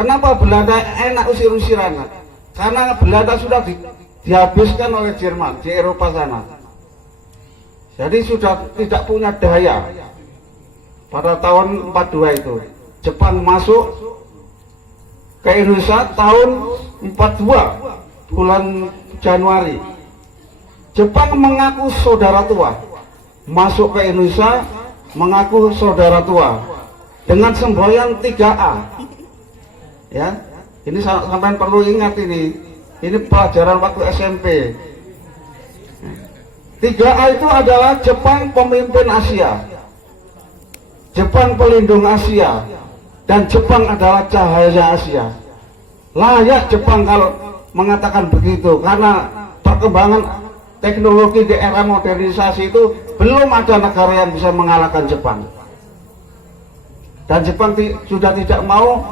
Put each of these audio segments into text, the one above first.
Kenapa Belanda enak usir-usiran? Karena Belanda sudah dihabiskan oleh Jerman di Eropa sana. Jadi sudah tidak punya daya. Pada tahun 42 itu Jepang masuk ke Indonesia tahun 42 bulan Januari. Jepang mengaku saudara tua, masuk ke Indonesia mengaku saudara tua dengan semboyan 3A. Ya, ini sampai perlu ingat ini pelajaran waktu SMP. 3A itu adalah Jepang pemimpin Asia, Jepang pelindung Asia, dan Jepang adalah cahaya Asia. Layak Jepang kalau mengatakan begitu, karena perkembangan teknologi di era modernisasi itu belum ada negara yang bisa mengalahkan Jepang. Dan Jepang sudah tidak mau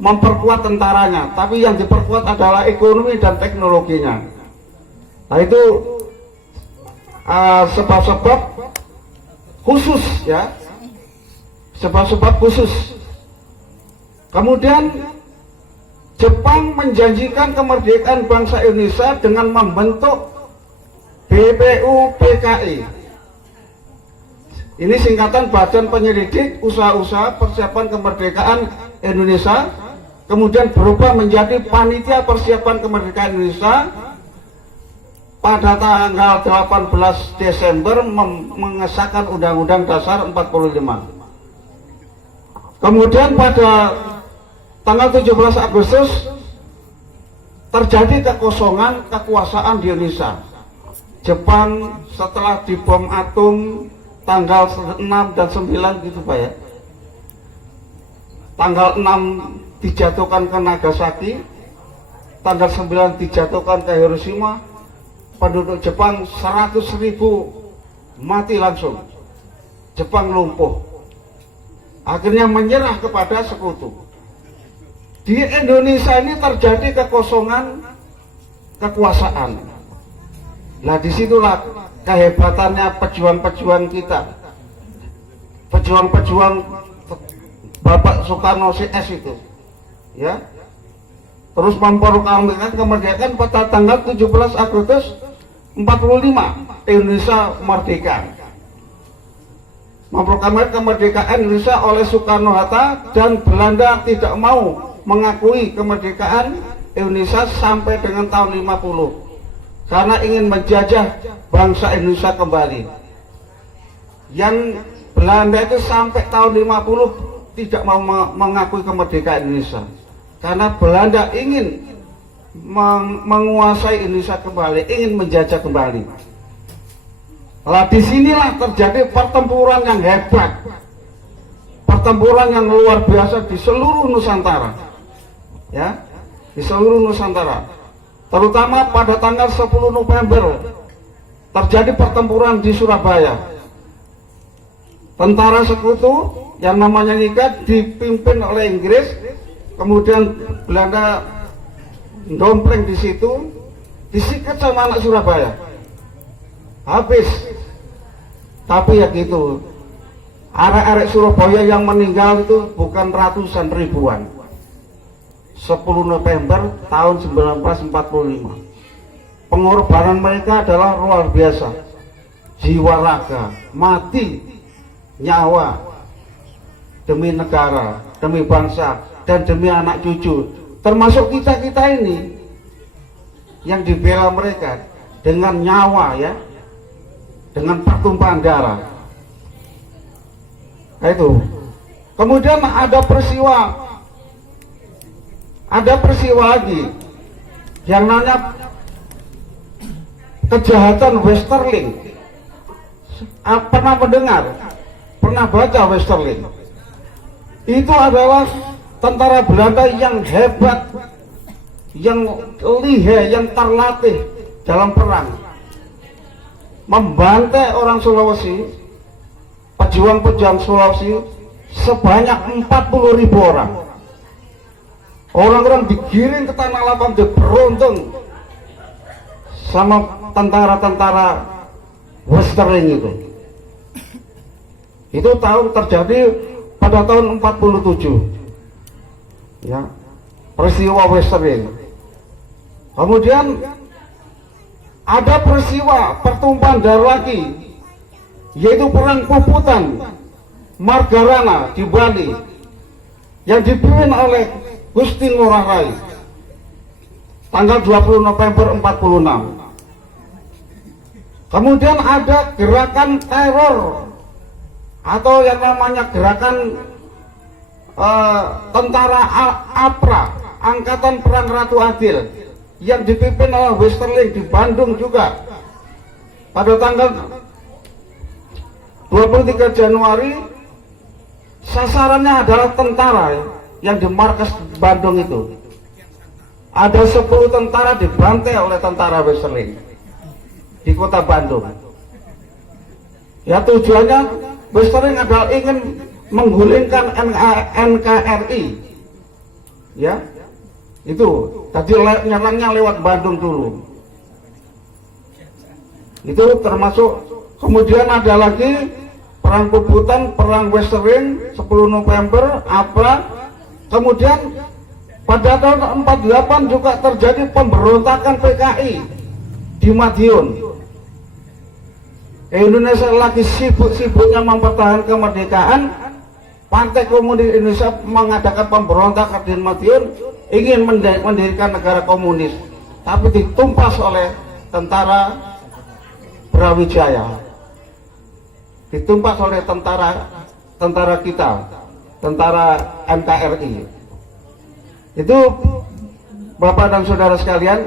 memperkuat tentaranya, tapi yang diperkuat adalah ekonomi dan teknologinya. Nah itu sebab-sebab khusus ya, sebab-sebab khusus. Kemudian Jepang menjanjikan kemerdekaan bangsa Indonesia dengan membentuk BPUPKI. Ini singkatan Badan Penyelidik Usaha-usaha Persiapan Kemerdekaan Indonesia, kemudian berubah menjadi Panitia Persiapan Kemerdekaan Indonesia pada tanggal 18 Desember mengesahkan Undang-Undang Dasar 45. Kemudian pada tanggal 17 Agustus terjadi kekosongan kekuasaan di Indonesia. Jepang setelah dibom atom tanggal 6 dan 9 gitu Pak ya. Tanggal 6 dijatuhkan ke Nagasaki, tanggal 9 dijatuhkan ke Hiroshima. Penduduk Jepang 100.000 mati langsung. Jepang lumpuh. Akhirnya menyerah kepada sekutu. Di Indonesia ini terjadi kekosongan kekuasaan. Nah disitulah kehebatannya pejuang-pejuang kita, pejuang-pejuang Bapak Soekarno CS itu, ya, terus memproklamirkan kemerdekaan pada tanggal 17 Agustus 45 Indonesia merdeka. Memproklamirkan kemerdekaan Indonesia oleh Soekarno-Hatta, dan Belanda tidak mau mengakui kemerdekaan Indonesia sampai dengan tahun 50 karena ingin menjajah bangsa Indonesia kembali. Yang Belanda itu sampai tahun 50 tidak mau mengakui kemerdekaan Indonesia karena Belanda ingin menguasai Indonesia kembali, ingin menjajah kembali. Lah disinilah terjadi pertempuran yang hebat, pertempuran yang luar biasa di seluruh Nusantara, ya, di seluruh Nusantara. Terutama pada tanggal 10 November terjadi pertempuran di Surabaya. Tentara sekutu yang namanya Nika dipimpin oleh Inggris, kemudian Belanda dompleng di situ, disikat sama anak Surabaya, habis. Tapi ya gitu, arek-arek Surabaya yang meninggal itu bukan ratusan, ribuan. 10 November tahun 1945. Pengorbanan mereka adalah luar biasa. Jiwa raga, mati, nyawa demi negara, demi bangsa, dan demi anak cucu. Termasuk kita-kita ini yang dibela mereka dengan nyawa, ya, dengan pertumpahan darah. Nah, itu. Kemudian ada peristiwa lagi yang namanya kejahatan Westerling. Pernah mendengar, pernah baca Westerling? Itu adalah tentara Belanda yang hebat, yang lihai, yang terlatih dalam perang, membantai orang Sulawesi, pejuang-pejuang Sulawesi sebanyak 40.000 orang. Orang-orang digiring ke tanah lapang, diberuntung sama tentara-tentara Westerling itu. Itu tahun terjadi pada tahun 47. ya, peristiwa Westering. Kemudian ada peristiwa pertumpahan darah lagi, yaitu perang Puputan Margarana di Bali yang dipimpin oleh Gusti Ngurah Rai tanggal 20 November 46. Kemudian ada gerakan teror atau yang namanya gerakan tentara APRA, Angkatan Perang Ratu Adil, yang dipimpin oleh Westerling di Bandung juga pada tanggal 23 Januari. Sasarannya adalah tentara yang di markas Bandung itu. Ada 10 tentara dibantai oleh tentara Westerling di kota Bandung. Ya, tujuannya Westerling adalah ingin menggulingkan NKRI. Ya, itu tadi nyerangnya lewat Bandung dulu. Itu termasuk. Kemudian ada lagi perang Puputan, perang Westerling 10 November, apa? Kemudian pada tahun 48 juga terjadi pemberontakan PKI di Madiun. Indonesia lagi sibuk-sibuknya mempertahankan kemerdekaan. Partai Komunis Indonesia mengadakan pemberontakan di Madiun, ingin mendirikan negara komunis, tapi ditumpas oleh tentara Brawijaya, ditumpas oleh tentara kita, tentara NKRI. Itu Bapak dan Saudara sekalian.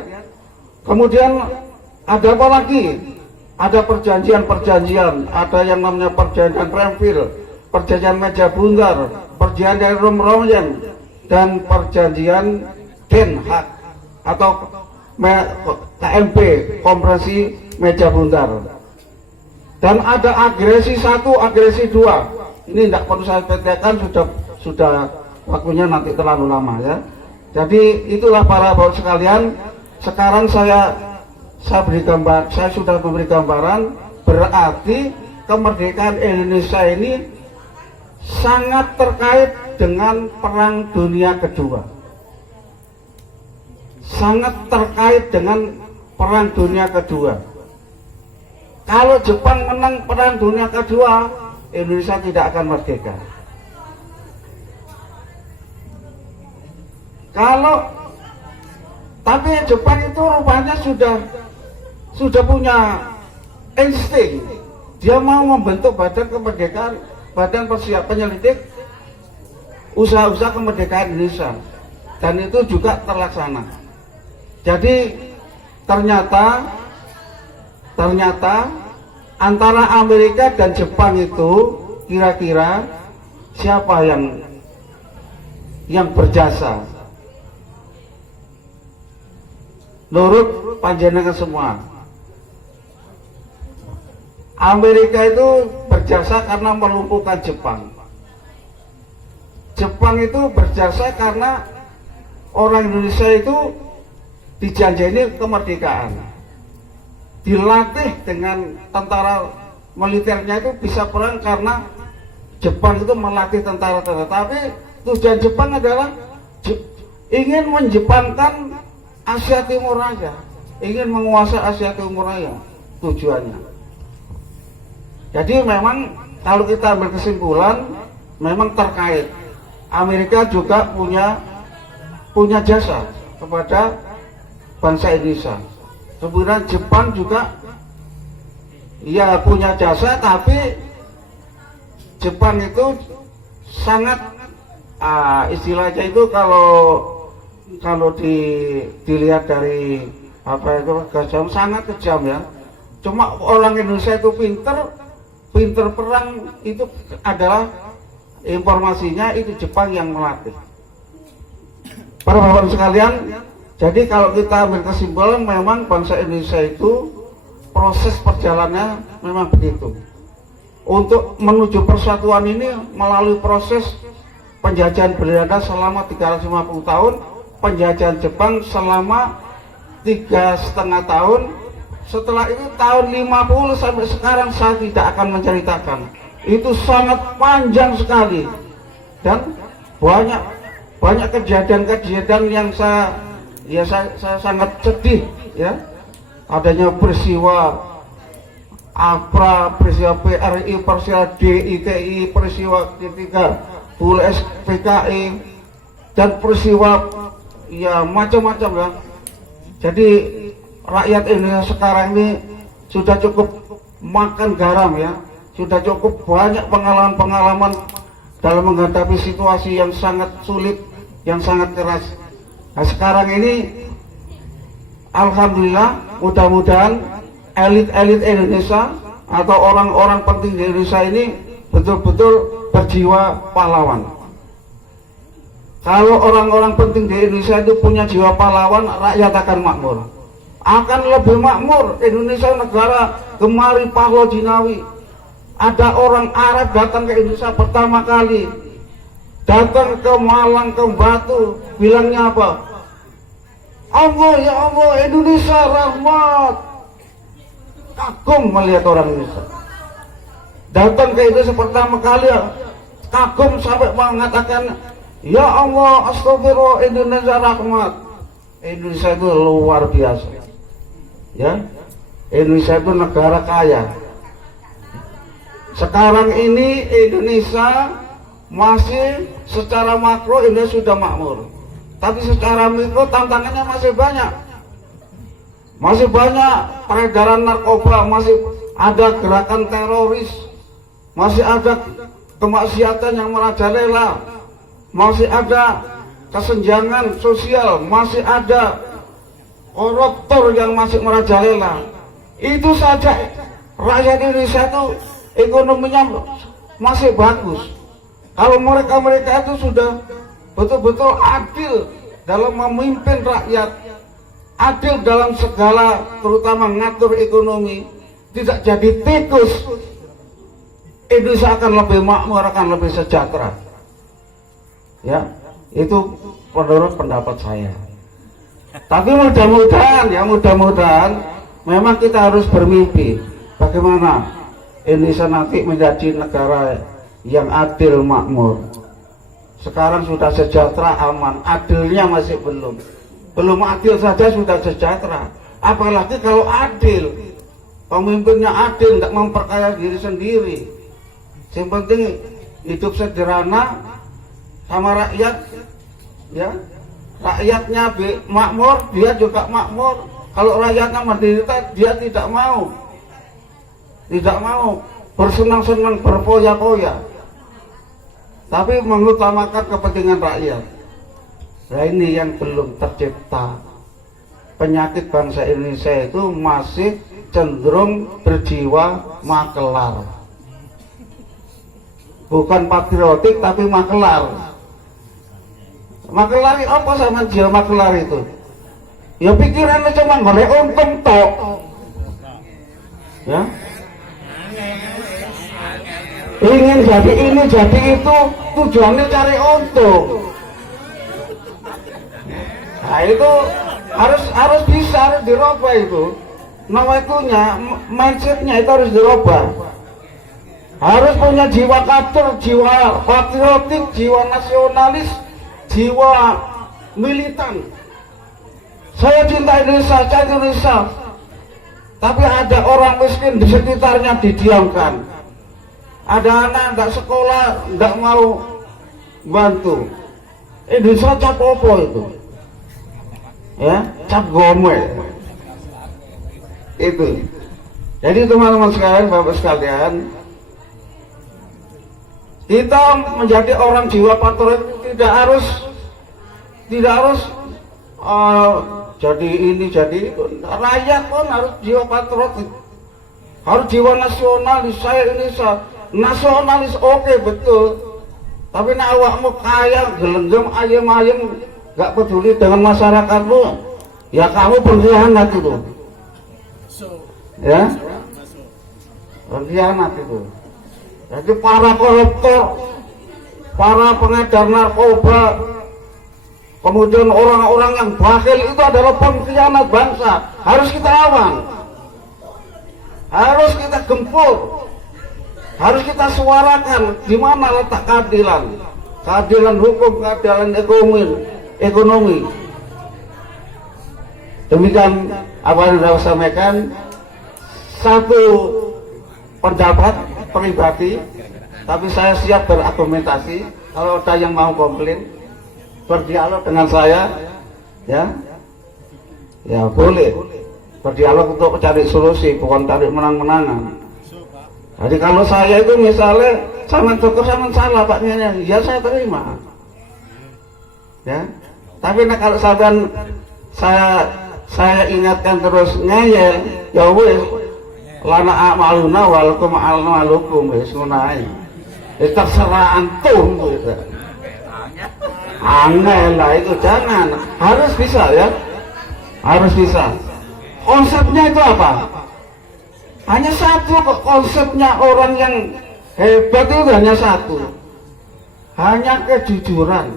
Kemudian ada apa lagi? Ada perjanjian-perjanjian, ada yang namanya perjanjian Renville, perjanjian Meja Bundar, perjanjian Romroyen, dan perjanjian Den Haag atau KMP, Konferensi Meja Bundar. Dan ada agresi 1, agresi 2. Ini tidak perlu saya petikan, sudah waktunya nanti terlalu lama ya. Jadi itulah para bapak sekalian. Sekarang saya sudah memberi gambaran, berarti kemerdekaan Indonesia ini sangat terkait dengan Perang Dunia Kedua. Sangat terkait dengan Perang Dunia Kedua. Kalau Jepang menang Perang Dunia Kedua, Indonesia tidak akan merdeka. Tapi Jepang itu rupanya sudah punya insting. Dia mau membentuk badan kemerdekaan, badan penyelidik usaha-usaha kemerdekaan Indonesia, dan itu juga terlaksana. Jadi ternyata antara Amerika dan Jepang itu kira-kira siapa yang berjasa? Menurut panjenengan semua, Amerika itu berjasa karena melumpuhkan Jepang. Jepang itu berjasa karena orang Indonesia itu dijanjeni kemerdekaan, dilatih dengan tentara militernya itu bisa perang karena Jepang itu melatih tentara. Tapi tujuan Jepang adalah ingin menjepangkan Asia Timur Raya, ingin menguasai Asia Timur Raya tujuannya. Jadi memang kalau kita ambil kesimpulan, memang terkait. Amerika juga punya jasa kepada bangsa Indonesia. Kemudian Jepang juga ya punya jasa, tapi Jepang itu sangat istilahnya itu kalau dilihat dari apa itu kejam, sangat kejam ya. Cuma orang Indonesia itu pinter perang, itu adalah informasinya itu Jepang yang melatih. Para bapak sekalian, jadi kalau kita ambil kesimpulan, memang bangsa Indonesia itu proses perjalanannya memang begitu. Untuk menuju persatuan ini melalui proses penjajahan Belanda selama 350 tahun, penjajahan Jepang selama 3,5 tahun. Setelah itu tahun 50 sampai sekarang saya tidak akan menceritakan. Itu sangat panjang sekali dan banyak banyak kejadian-kejadian yang saya sangat sedih ya. Adanya peristiwa APRA, peristiwa PRI, peristiwa DITI, peristiwa ketika Bules PKI, dan peristiwa ya macam-macam ya. Jadi rakyat Indonesia sekarang ini sudah cukup makan garam ya, sudah cukup banyak pengalaman-pengalaman dalam menghadapi situasi yang sangat sulit, yang sangat keras. Nah sekarang ini alhamdulillah, mudah-mudahan elit-elit Indonesia atau orang-orang penting di Indonesia ini betul-betul berjiwa pahlawan. Kalau orang-orang penting di Indonesia itu punya jiwa pahlawan, rakyat akan makmur, akan lebih makmur. Indonesia negara gemari pahlawan jinawi. Ada orang Arab datang ke Indonesia pertama kali, datang ke Malang, ke Batu, bilangnya apa? Allah, ya Allah, Indonesia rahmat. Kagum melihat orang Indonesia. Datang ke Indonesia pertama kali, kagum sampai mengatakan, ya Allah, astagfirullah, Indonesia rahmat. Indonesia itu luar biasa. Ya, Indonesia itu negara kaya. Sekarang ini Indonesia masih secara makro Indonesia sudah makmur, tapi secara mikro tantangannya masih banyak. Masih banyak peredaran narkoba, masih ada gerakan teroris, masih ada kemaksiatan yang merajalela, masih ada kesenjangan sosial, masih ada koruptor yang masih merajalela. Itu saja rakyat Indonesia itu ekonominya masih bagus. Kalau mereka itu sudah betul-betul adil dalam memimpin rakyat, adil dalam segala, terutama ngatur ekonomi, tidak jadi tikus, Indonesia akan lebih makmur, akan lebih sejahtera. Ya, itu menurut pendapat saya. Tapi mudah-mudahan memang kita harus bermimpi bagaimana Indonesia nanti menjadi negara yang adil makmur. Sekarang sudah sejahtera aman, adilnya masih belum adil saja sudah sejahtera, apalagi kalau adil, pemimpinnya adil, tidak memperkaya diri sendiri. Yang penting hidup sederhana sama rakyat, ya, rakyatnya makmur, dia juga makmur. Kalau rakyatnya menderita, dia tidak mau bersenang-senang, berfoya-foya, tapi mengutamakan kepentingan rakyat. Nah ini yang belum tercipta. Penyakit bangsa Indonesia itu masih cenderung berjiwa makelar, bukan patriotik tapi makelar. Makelar apa sama jiwa makelar itu? Ya pikirannya cuma golek untung tok, ya. Ingin jadi ini jadi itu, tujuannya cari untung. Nah itu harus bisa, harus dirubah itu. Nawaitu-nya, mindsetnya itu harus dirubah. Harus punya jiwa kader, jiwa patriotik, jiwa nasionalis, jiwa militan. Saya cinta Indonesia, saya Indonesia. Tapi ada orang miskin di sekitarnya didiamkan. Ada anak tidak sekolah, tidak mau bantu. Indonesia cap opo itu? Ya, cap gomel. Itu. Jadi teman-teman sekalian, bapak sekalian, kita menjadi orang jiwa patriot tidak harus jadi ini jadi itu. Rakyat pun harus jiwa patriotik, harus jiwa nasionalis. Saya Indonesia nasionalis, oke, betul, tapi nek awakmu kaya gelenggam ayem-ayem, gak peduli dengan masyarakatmu, ya kamu pengkhianat itu, ya, pengkhianat itu. Jadi para koruptor, para pengedar narkoba, kemudian orang-orang yang bakhil itu adalah pengkhianat bangsa. Harus kita lawan, harus kita gempur, harus kita suarakan di mana letak keadilan, keadilan hukum, keadilan ekonomi. Demikian apa yang saya sampaikan. Satu pendapat pribadi, tapi saya siap berargumentasi. Kalau ada yang mau komplain, berdialog dengan saya, ya boleh berdialog untuk cari solusi, bukan cari menang-menangan. Jadi kalau saya itu misalnya sama cukup sama salah Pak Nyanyi, ya saya terima, ya. Tapi kalau saya ingatkan terus ngeyel, ya wes lana amaluna walakum amalukum wes ngono terserah antum gitu. Angel lah itu, jangan, harus bisa ya, harus bisa. Konsepnya itu apa? Hanya satu kok, konsepnya orang yang hebat itu hanya satu, hanya kejujuran.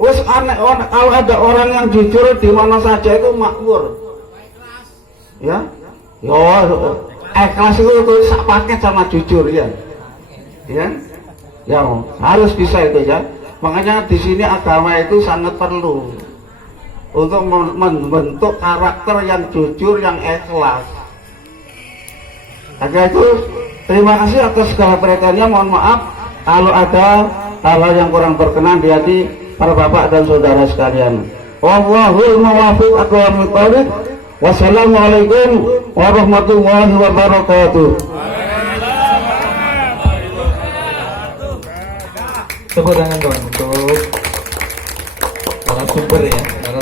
Wes aneh, kalau ada orang yang jujur di mana saja itu makmur, ya, ikhlas itu sak paket sama jujur ya, ya harus bisa itu ya. Makanya di sini agama itu sangat perlu untuk membentuk karakter yang jujur, yang ikhlas. Karena itu terima kasih atas segala perhatiannya. Mohon maaf kalau ada hal-hal yang kurang berkenan di hati para bapak dan saudara sekalian. Wallahul muwaffiq aqwamit thoriq. Wassalamualaikum warahmatullahi wabarakatuh. Tepuk tangan dong untuk para sumber ya.